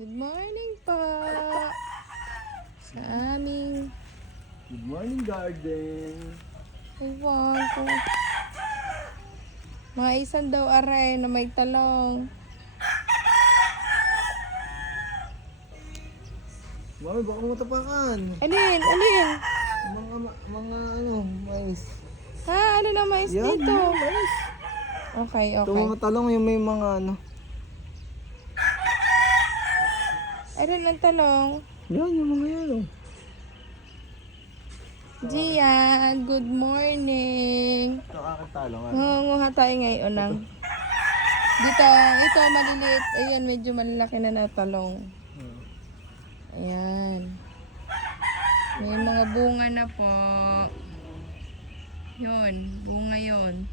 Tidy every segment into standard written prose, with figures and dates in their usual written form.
Good morning po sa aming Good morning, garden. iwan po. Mga isan daw aray na may talong. Mami, baka matapakan. Alin? Alin? Mga mais. Ha? Ano na mais Yan, dito? yan, mais. Okay, Ito okay. mga talong yung may mga Ayun ang talong. Yan, yung mga yan. Oh. Gian, good morning. Ito aking talong. Ngunguha tayo ngayon ng dito, ito maliliit. Ayan, medyo malalaki na na talong. Ayan. May mga bunga na po. Yun, bunga yun.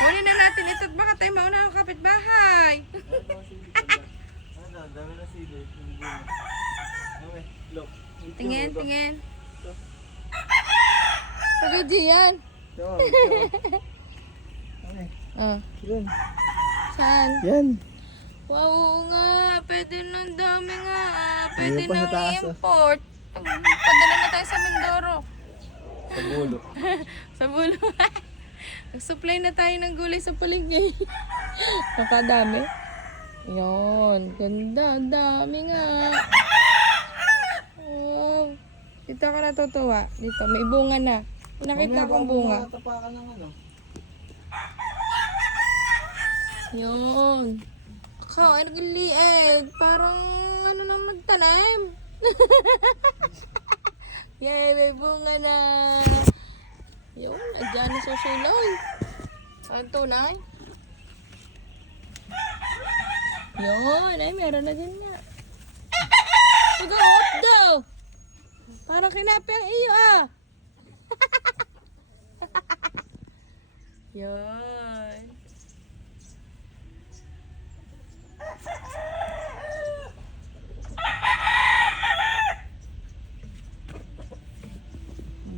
Kunin na natin ito at baka tayo mauna ang kapitbahay. Ano, dami na sili. Look. Tingin, tingin. Taga Gian. Ito. Ah, Yan. saan? Yan. Wow, oo nga. Pwede na, ang dami nga. Pwede Ayun pa sa na taas, i-import. Padala na tayo sa Mindoro. Sa bulo. Sa bulo. Nag-supply na tayo ng gulay sa paligid. Nakadami. Yan. Ganda. Dami nga. Wow. Dito ka natutuwa. Dito. May bunga na. Nakita kong bunga. Matapakan ng ano. Yun. Kao, ay nagliit. Parang ano nang magtanim. Yay, may bunga na. Yun, adyan na susuloy. Ang tunay. Yun, ay meron na din nga. Mag-out daw. Parang kinapi ang iyo ah. Yun.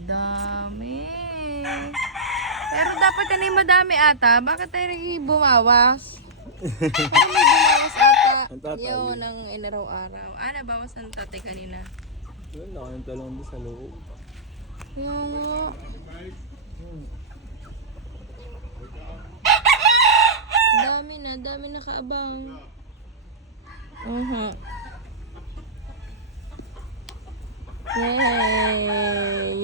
Dami. Pero dapat kanina madami ata. Bakit tayo bumawas? Parang may bumawas ata. Ang tatay. Yun ang inaraw-araw. Nabawas ng tatay kanina. Yun, laki ng talong doon sa loob. Yung... dami na kaabang. Yay!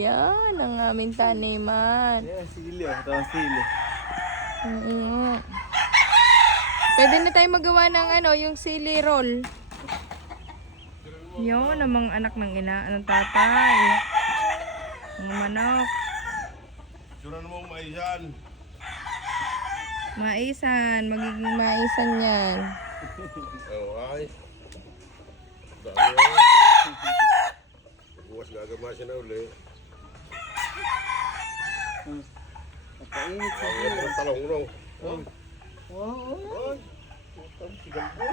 Yan ang aming taniman. Yan, sili. Ito ang sili. Pwede na tayo magawa ng yung sili roll. Yun, ang mga anak ng ng tatay. Mga manok. Sura mo maisan. Maisan, magiging maisan yan. Oh, ay. Dami. Bukas gagamasin na uli. Napainit sa Ang talong no. Wow. Ay. Sigal po.